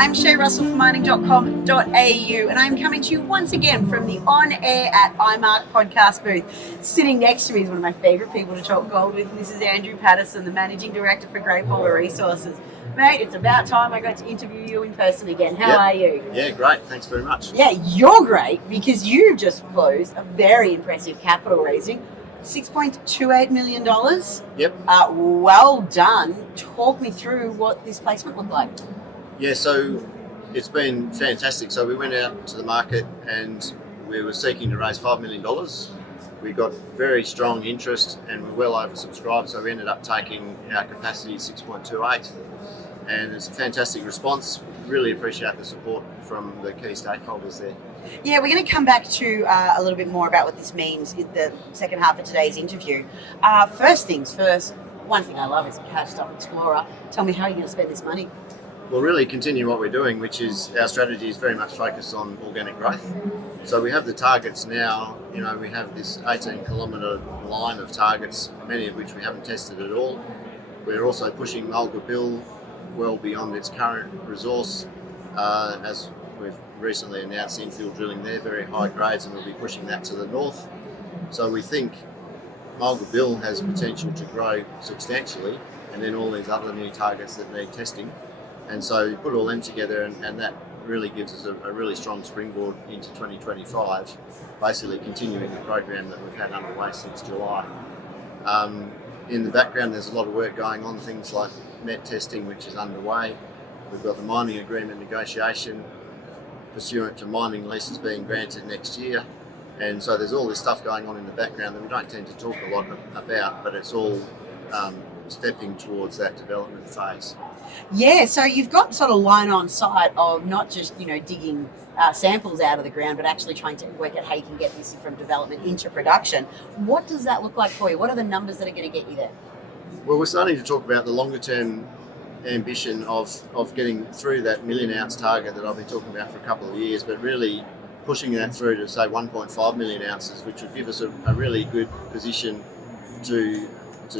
I'm Shae Russell from mining.com.au, and I'm coming to you once again from the On Air at IMARC podcast booth. Sitting next to me is one of my favourite people to talk gold with, and this is Andrew Paterson, the Managing Director for Great Boulder Resources. Mate, it's about time I got to interview you in person again. How are you? Yeah, great. Thanks very much. Yeah, you're great because you've just closed a very impressive capital raising. $6.28 million. Yep. Well done. Talk me through what this placement looked like. Yeah, so it's been fantastic. So we went out to the market and we were seeking to raise $5 million. We got very strong interest and we're well oversubscribed, so we ended up taking our capacity 6.28, and it's a fantastic response. Really appreciate the support from the key stakeholders there. Yeah, we're going to come back to a little bit more about what this means in the second half of today's interview. First things first, one thing I love is a cashed-up explorer. Tell me how you're going to spend this money. We'll really continue what we're doing, which is our strategy is very much focused on organic growth. So we have the targets now, we have this 18-kilometre line of targets, many of which we haven't tested at all. We're also pushing Mulga Bill well beyond its current resource, as we've recently announced infill drilling there, very high grades, and we'll be pushing that to the north. So we think Mulga Bill has potential to grow substantially, and then all these other new targets that need testing. And so you put all them together, and that really gives us a really strong springboard into 2025, basically continuing the program that we've had underway since July. In the background, there's a lot of work going on, things like met testing, which is underway. We've got the mining agreement negotiation pursuant to mining leases being granted next year. And so there's all this stuff going on in the background that we don't tend to talk a lot about, but it's all stepping towards that development phase. Yeah, so you've got sort of line on sight of not just, digging samples out of the ground, but actually trying to work out how you can get this from development into production. What does that look like for you? What are the numbers that are going to get you there? Well, we're starting to talk about the longer term ambition of getting through that million ounce target that I've been talking about for a couple of years, but really pushing that through to say 1.5 million ounces, which would give us a really good position to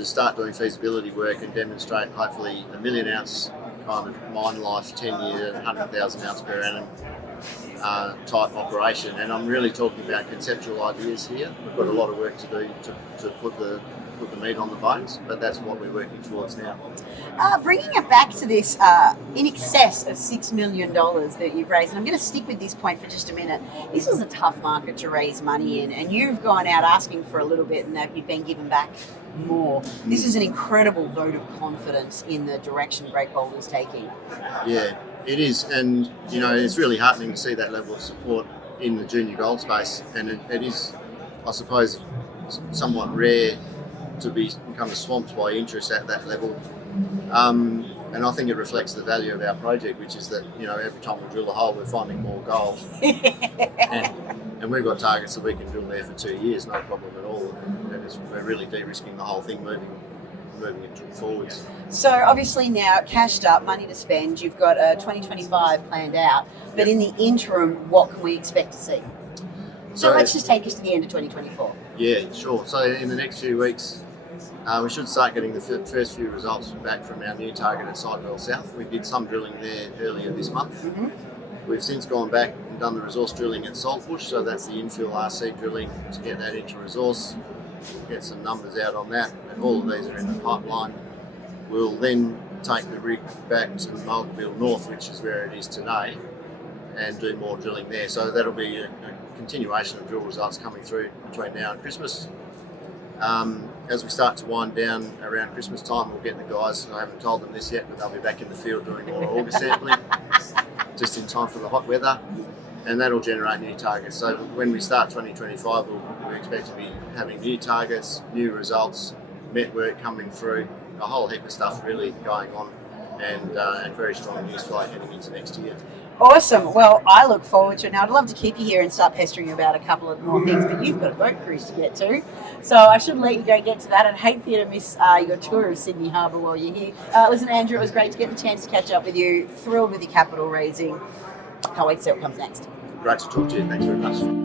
start doing feasibility work and demonstrate hopefully a million ounce kind of mine life, 10 year, 100,000 ounce per annum type operation. And I'm really talking about conceptual ideas here. We've got a lot of work to do to put the meat on the bones, but that's what we're working towards now. Bringing it back to this in excess of $6 million that you've raised, and I'm going to stick with this point for just a minute. This was a tough market to raise money in, and you've gone out asking for a little bit and that you've been given back more. This is an incredible vote of confidence in the direction Great Boulder's taking. Yeah, it is, and it's really heartening to see that level of support in the junior gold space, and it is, I suppose, somewhat rare to be kind of swamped by interest at that level. And I think it reflects the value of our project, which is that, every time we drill a hole, we're finding more gold. and we've got targets that we can drill there for 2 years, no problem at all. And we're really de-risking the whole thing, moving it forwards. So obviously now cashed up, money to spend, you've got a 2025 planned out, but in the interim, what can we expect to see? So let's just take us to the end of 2024. Yeah, sure. So in the next few weeks, we should start getting the first few results back from our new target at Sidewell South. We did some drilling there earlier this month. Mm-hmm. We've since gone back and done the resource drilling at Saltbush, so that's the infill RC drilling to get that into resource, get some numbers out on that, and all of these are in the pipeline. We'll then take the rig back to Mulga Bill North, which is where it is today, and do more drilling there. So that'll be a continuation of drill results coming through between now and Christmas. As we start to wind down around Christmas time, we'll get the guys, I haven't told them this yet, but they'll be back in the field doing more auger sampling, just in time for the hot weather, and that'll generate new targets. So when we start 2025, we expect to be having new targets, new results, met work coming through, a whole heap of stuff really going on, and very strong news flow heading into next year. Awesome. Well, I look forward to it. Now, I'd love to keep you here and start pestering you about a couple of more things, but you've got a boat cruise to get to, so I should let you go get to that. I'd hate for you to miss your tour of Sydney Harbour while you're here. Listen, Andrew, it was great to get the chance to catch up with you. Thrilled with your capital raising. Can't wait to see what comes next. Great to talk to you. Thanks very much.